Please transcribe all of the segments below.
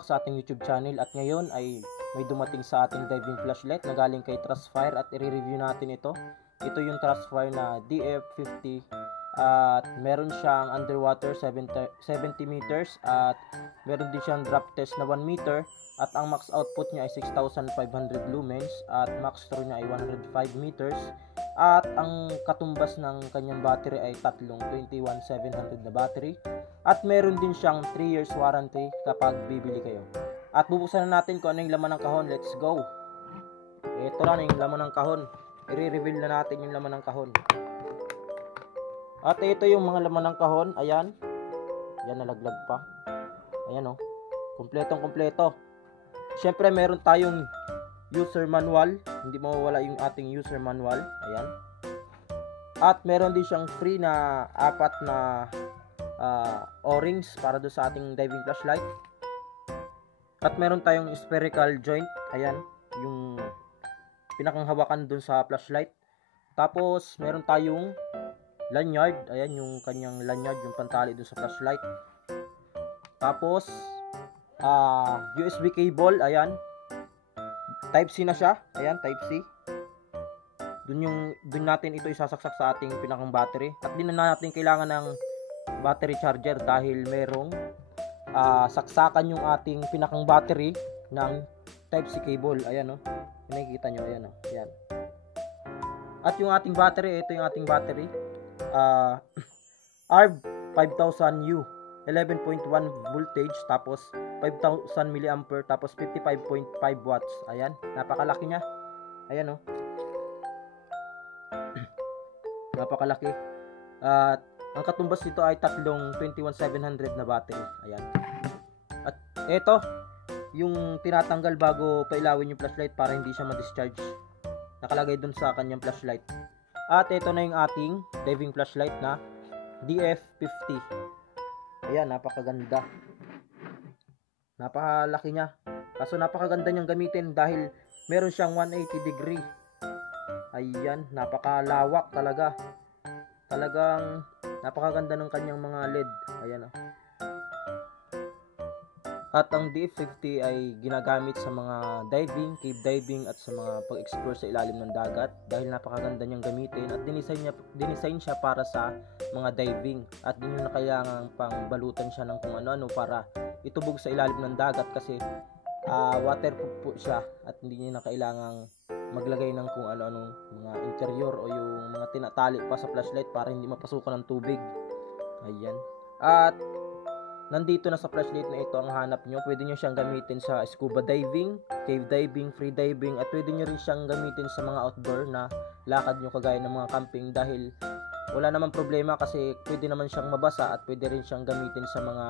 back sa ating YouTube channel at ngayon ay may dumating sa ating diving flashlight na galing kay Trustfire at i-review natin ito. Ito yung Trustfire na DF50 at meron siyang underwater 70 meters at meron din siyang drop test na 1 meter at ang max output niya ay 6,500 lumens at max throw niya ay 105 meters at ang katumbas ng kanyang battery ay tatlong 21700 na battery at meron din siyang 3 years warranty kapag bibili kayo. At bubuksan na natin kung ano yung laman ng kahon. Let's go! Ito na yung laman ng kahon. I-reveal na natin yung laman ng kahon. At ito yung mga laman ng kahon. Ayan. Ayan, nalaglag pa. Ayan o. Kompletong kompleto. Siyempre meron tayong user manual. Hindi mawawala yung ating user manual. Ayan. At meron din siyang free na 4 na O-rings para do sa ating diving flashlight. At meron tayong spherical joint. Ayan, yung pinakang hawakan dun sa flashlight. Tapos meron tayong lanyard. Ayan yung kanyang lanyard, yung pantali dun sa flashlight. Tapos USB cable. Ayan, type C na siya. Ayan, type C. Dun natin ito isasaksak sa ating pinakang battery. At din na natin kailangan ng battery charger dahil merong saksakan yung ating pinakang battery ng type C cable. Ayan o. Nakikita nyo. Ayan o. Ayan. At yung ating battery, ito yung ating battery. ARB 5000U 11.1 voltage tapos 5000 mAh tapos 55.5 watts. Ayan. Napakalaki niya. Ayan o. Napakalaki. At ang katumbas nito ay tatlong 21700 na battery. Ayan. At ito, yung tinatanggal bago pailawin yung flashlight para hindi siya ma-discharge. Nakalagay dun sa kanyang flashlight. At ito na yung ating diving flashlight na DF50. Ayan, napakaganda. Napakalaki niya. Kaso napakaganda niyang gamitin dahil meron siyang 180 degree. Ayan, napakalawak talaga. Talagang napakaganda ng kanyang mga LED. Ayan o. At ang DF50 ay ginagamit sa mga diving, cave diving at sa mga pag-explore sa ilalim ng dagat dahil napakaganda niyang gamitin at dinisign siya para sa mga diving at din yung kailangan pang balutan siya ng kung ano-ano para itubog sa ilalim ng dagat kasi waterproof po siya at hindi niya na kailangang maglagay ng kung ano-anong mga interior o yung mga tinatali pa sa flashlight para hindi mapasukan ng tubig. Ayan. At nandito na sa flashlight na ito ang hanap nyo. Pwede nyo siyang gamitin sa scuba diving, cave diving, free diving at pwede nyo rin siyang gamitin sa mga outdoor na lakad nyo kagaya ng mga camping dahil wala naman problema kasi pwede naman siyang mabasa at pwede rin siyang gamitin sa mga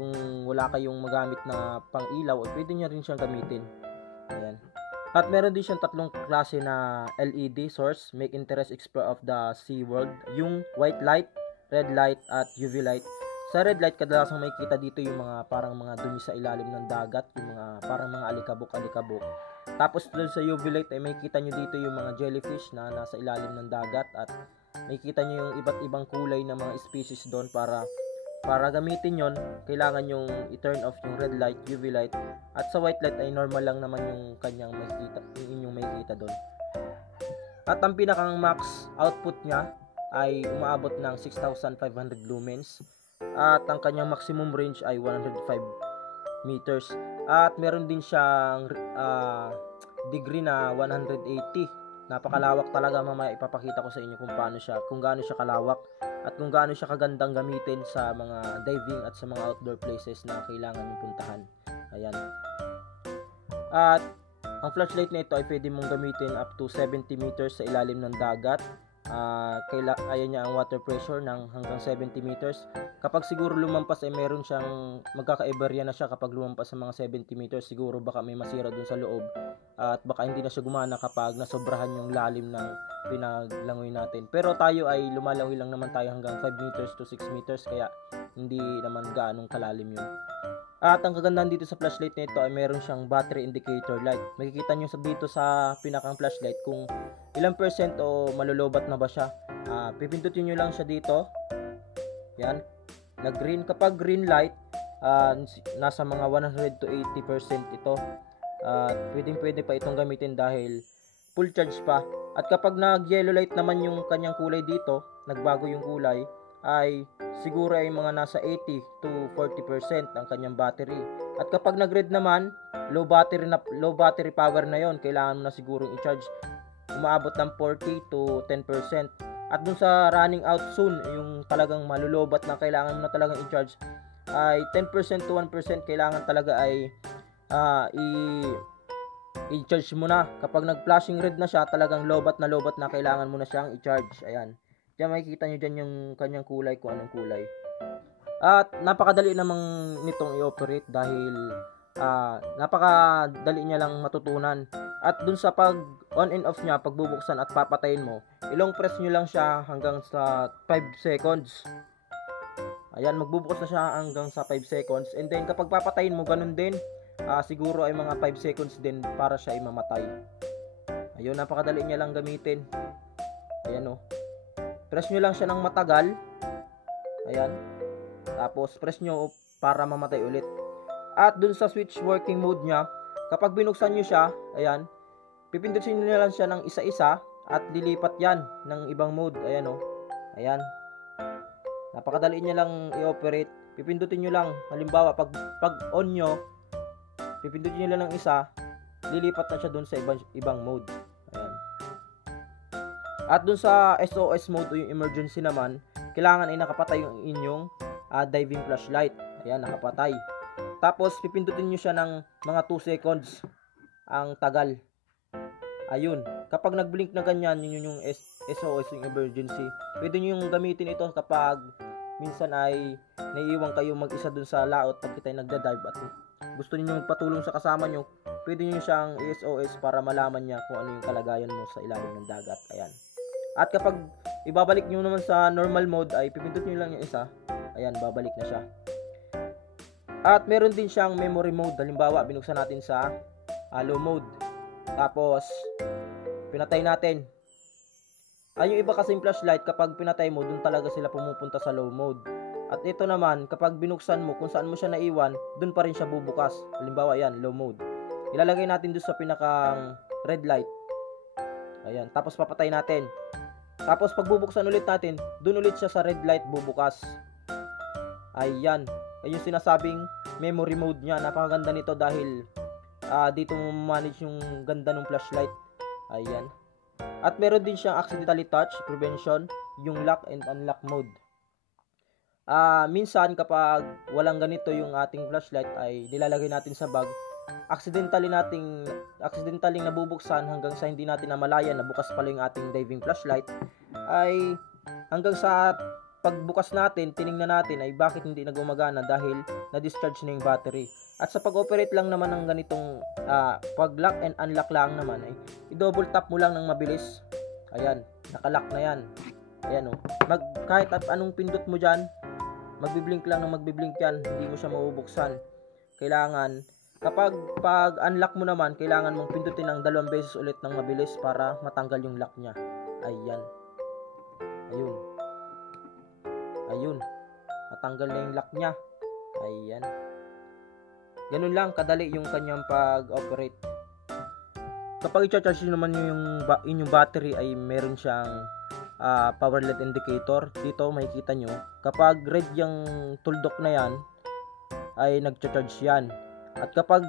kung wala kayong magamit na pang ilaw at pwede nyo rin siyang gamitin. Ayan. At meron din siyang tatlong klase na LED source, make interest explore of the sea world, yung white light, red light at UV light. Sa red light kadalasang makikita dito yung mga parang mga dumi sa ilalim ng dagat, yung mga parang mga alikabok. Tapos doon sa UV light ay makikita nyo dito yung mga jellyfish na nasa ilalim ng dagat at makikita nyo yung iba't ibang kulay ng mga species doon para gamitin yon, kailangan yung i-turn off yung red light, UV light. At sa white light ay normal lang naman yung kanyang makikita, yung inyong makikita doon. At ang pinakang max output niya ay umaabot ng 6,500 lumens. At ang kanyang maximum range ay 105 meters. At meron din siyang degree na 180. Napakalawak talaga. Mamaya ipapakita ko sa inyo kung gaano siya kalawak at kung gaano siya kagandang gamitin sa mga diving at sa mga outdoor places na kailangan yung puntahan. Ayan. At ang flashlight na ito ay pwede mong gamitin up to 70 meters sa ilalim ng dagat. Kaya niya ang water pressure ng hanggang 70 meters. Kapag siguro lumampas ay meron siyang magkakaibarya na siya kapag lumampas sa mga 70 meters. Siguro baka may masira dun sa loob at baka hindi na siya gumana kapag nasobrahan yung lalim ng pinaglangoy natin. Pero tayo ay lumalangoy lang naman tayo hanggang 5 meters to 6 meters kaya hindi naman gaanong kalalim yun. At ang kagandahan dito sa flashlight nito ay meron siyang battery indicator light. Makikita nyo dito sa pinakang flashlight kung ilang percent o malulobat na ba siya. Pipindutin nyo lang siya dito. Yan. Na green. Kapag green light, nasa mga 100 to 80% ito. Pwede pa itong gamitin dahil full charge pa. At kapag nag-yellow light naman yung kanyang kulay dito, nagbago yung kulay, ay siguro ay mga nasa 80 to 40% ang kanyang battery. At kapag nag-red naman, low battery power na yon, kailangan mo na siguro i-charge. Umaabot ng 40 to 10%. At dun sa running out soon, yung talagang malulobat na kailangan mo na talagang i-charge, ay 10% to 1% kailangan talaga ay i-charge mo na. Kapag nag-flashing red na siya, talagang lobat na kailangan mo na siyang i-charge. Ayan. Diyan makikita nyo dyan yung kanyang kulay, kung anong kulay. At napakadali namang nitong i-operate dahil napakadali niya lang matutunan. At dun sa pag on and off niya, pagbubuksan at papatayin mo, ilong press nyo lang siya hanggang sa 5 seconds. Ayan, magbubukas na siya hanggang sa 5 seconds. And then kapag papatayin mo, ganun din. Siguro ay mga 5 seconds din para siya ay mamatay. Ayun, napakadali niya lang gamitin. Ayan o. Press nyo lang siya ng matagal. Ayan. Tapos press nyo para mamatay ulit. At dun sa switch working mode niya, kapag binuksan nyo siya, ayan, pipindutin nyo lang siya ng isa-isa at lilipat yan ng ibang mode. Ayan o. Ayan. Napakadali niya lang i-operate. Pipindutin nyo lang. Halimbawa, pag on nyo, pipindutin nyo lang ng isa, lilipat na siya dun sa ibang mode. Ayan. At dun sa SOS mode o yung emergency naman, kailangan ay nakapatay yung inyong diving flashlight. Ayan, nakapatay. Tapos, pipindutin nyo siya ng mga 2 seconds. Ang tagal. Ayun. Kapag nag-blink na ganyan, yun yung SOS, yung emergency. Pwede nyo yung gamitin ito kapag minsan ay naiiwan kayo mag-isa dun sa laot pag kita'y nagda-dive at gusto niyo magpatulong sa kasama nyo, pwede nyo siyang SOS para malaman niya kung ano yung kalagayan mo sa ilalim ng dagat. Ayan. At kapag ibabalik nyo naman sa normal mode, ay pipindot nyo lang yung isa. Ayan, babalik na siya. At meron din siyang memory mode. Halimbawa, binuksan natin sa low mode. Tapos, pinatay natin. Yung iba kasing flashlight, kapag pinatay mo, dun talaga sila pumupunta sa low mode. At ito naman, kapag binuksan mo, kung saan mo siya naiwan, dun pa rin siya bubukas. Halimbawa, yan, low mode. Ilalagay natin dun sa pinakang red light. Ayan, tapos papatay natin. Tapos, pag bubuksan ulit natin, dun ulit siya sa red light bubukas. Ayan. Ay yung sinasabing memory mode niya. Napakaganda nito dahil dito mo manage yung ganda ng flashlight. Ayan. At meron din siyang accidentally touch prevention, yung lock and unlock mode. Minsan kapag walang ganito yung ating flashlight ay nilalagay natin sa bag, accidentally nabubuksan hanggang sa hindi natin namalayan na bukas pala yung ating diving flashlight, ay hanggang sa pagbukas natin, tiningnan natin ay bakit hindi nagumagana dahil na-discharge na yung battery. At sa pag-operate lang naman ng ganitong pag-lock and unlock lang naman ay i-double tap mo lang ng mabilis. Ayan, nakalock na yan. Ayan o. Kahit anong pindot mo dyan, magbiblink lang ng magbiblink yan, hindi mo siya mabubuksan. Kailangan, kapag unlock mo naman, kailangan mong pindutin ng 2 beses ulit ng mabilis para matanggal yung lock niya. Ayan. Ayun. Natanggal na yung lock niya. Ayan. Ganun lang kadali yung kanyang pag-operate. Kapag i-charge naman yung inyong battery ay meron siyang power LED indicator. Dito makikita nyo, kapag red yung tuldok na yan ay nag-charge yan. At kapag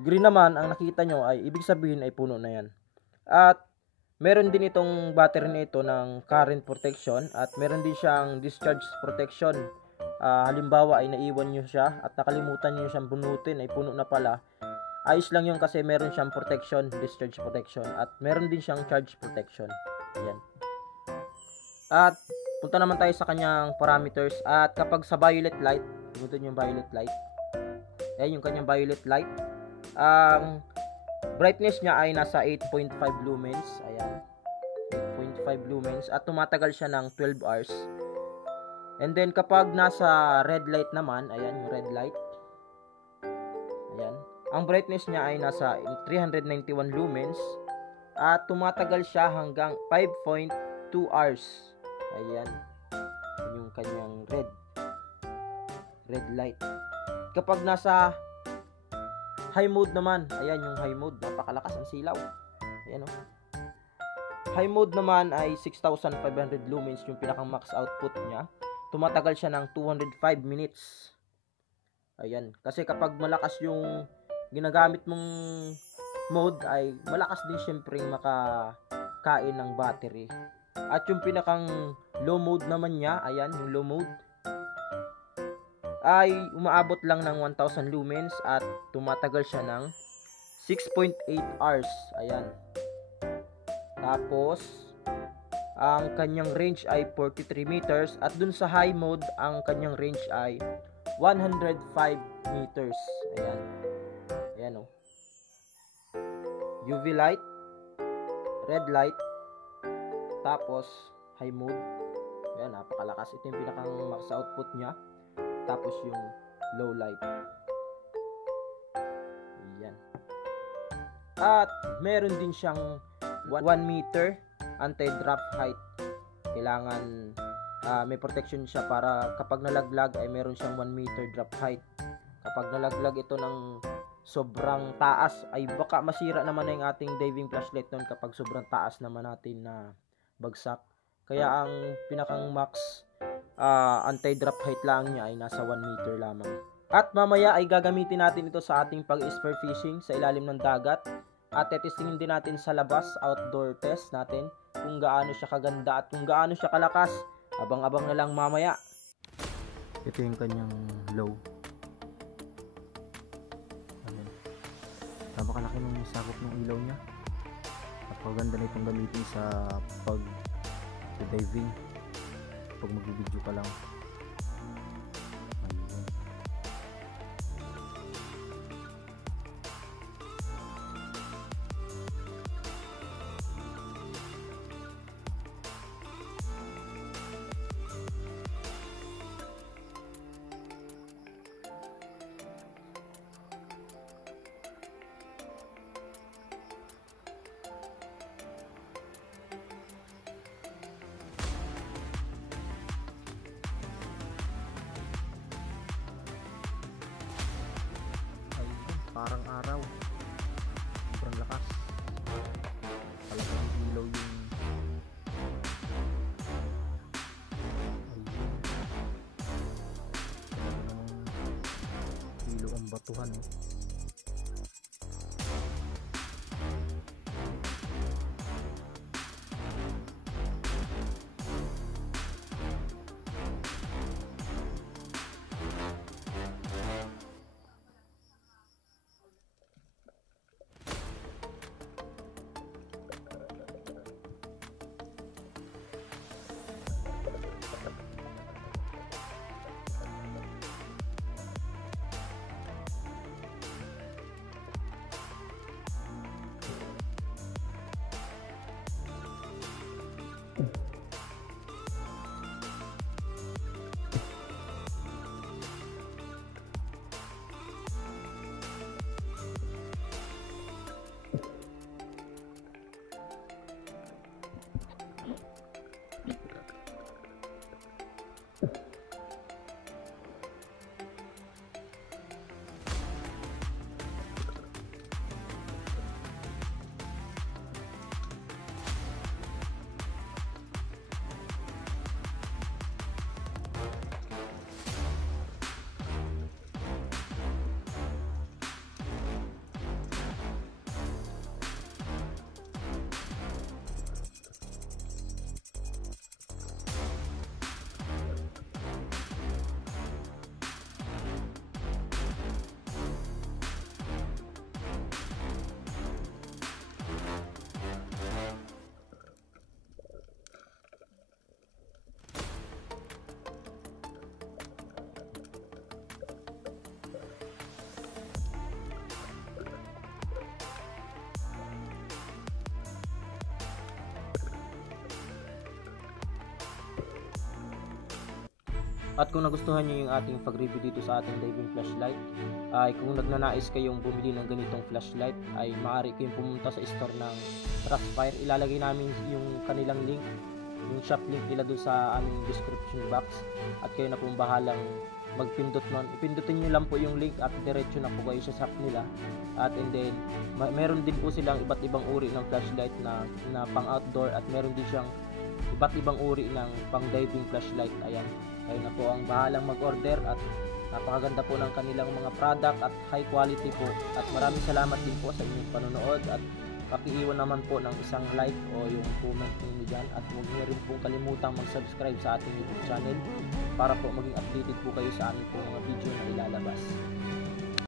green naman ang nakita nyo ay ibig sabihin ay puno na yan. At meron din itong battery na ito ng current protection at meron din siyang discharge protection. Halimbawa ay naiwan nyo siya at nakalimutan nyo siyang bunutin ay puno na pala. Ayos lang yun kasi meron siyang protection, discharge protection, at meron din siyang charge protection. Ayan. At punta naman tayo sa kanyang parameters. At kapag sa violet light, tumutin yung violet light. Ayan yung kanyang violet light. Ang brightness niya ay nasa 8.5 lumens. Ayan. 8.5 lumens. At tumatagal siya ng 12 hours. And then kapag nasa red light naman, ayan yung red light. Ayan. Ang brightness niya ay nasa 391 lumens. At tumatagal siya hanggang 5.2 hours. Ayan. Yung kanyang red light. kapag nasa high mode naman, ayan yung high mode, napakalakas ang silaw. Ayan o. High mode naman ay 6,500 lumens yung pinakang max output niya. Tumatagal siya ng 205 minutes. Ayan, kasi kapag malakas yung ginagamit mong mode ay malakas din syempre makakain ng battery. At yung pinakang low mode naman niya, ayan yung low mode, ay umaabot lang ng 1,000 lumens at tumatagal siya ng 6.8 hours. Ayan. Tapos ang kanyang range ay 43 meters at dun sa high mode ang kanyang range ay 105 meters. Ayan. Ayan o. UV light, red light, tapos high mode. Ayan, napakalakas. Ito yung pinakang max output niya. Tapos yung low light. Ayan. At meron din siyang 1 meter anti-drop height. Kailangan may protection siya para kapag nalaglag ay meron siyang 1 meter drop height. Kapag nalaglag ito ng sobrang taas ay baka masira naman na yung ating diving flashlight nun kapag sobrang taas naman natin na bagsak. Kaya ang pinakang max anti-drop height lang niya ay nasa 1 meter lamang. At mamaya ay gagamitin natin ito sa ating pag-spear fishing sa ilalim ng dagat. At testingin din natin sa labas, outdoor test natin kung gaano siya kaganda at kung gaano siya kalakas. Abang-abang na lang mamaya. Ito yung kanyang low. Ayan. Napakalaki ng sakop ng ilaw niya. Napakaganda na itong gamitin sa pag-diving. Pag mag-video ka lang. Ayun. Parang araw. Sobrang lakas. Talagang ilaw yung ilaw ang batuhan eh. At kung nagustuhan nyo yung ating pag-review dito sa ating diving flashlight, ay kung nagnanais kayong bumili ng ganitong flashlight, ay maaari kayong pumunta sa store ng Trustfire. Ilalagay namin yung kanilang link, yung shop link nila doon sa aming description box. At kayo na pong bahalang magpindot nun. Ipindutin nyo lang po yung link at diretso na po kayo sa shop nila. At and then meron din po silang iba't ibang uri ng flashlight na pang outdoor, at meron din siyang iba't ibang uri ng pang diving flashlight. Ayan, kayo na po ang bahalang mag-order, at napakaganda po ng kanilang mga product at high quality po. At maraming salamat din po sa inyong panonood, at pakiiwan naman po ng isang like o yung comment ninyo dyan, at huwag niyo rin po kalimutang mag-subscribe sa ating YouTube channel para po maging updated po kayo sa aming po mga video na ilalabas.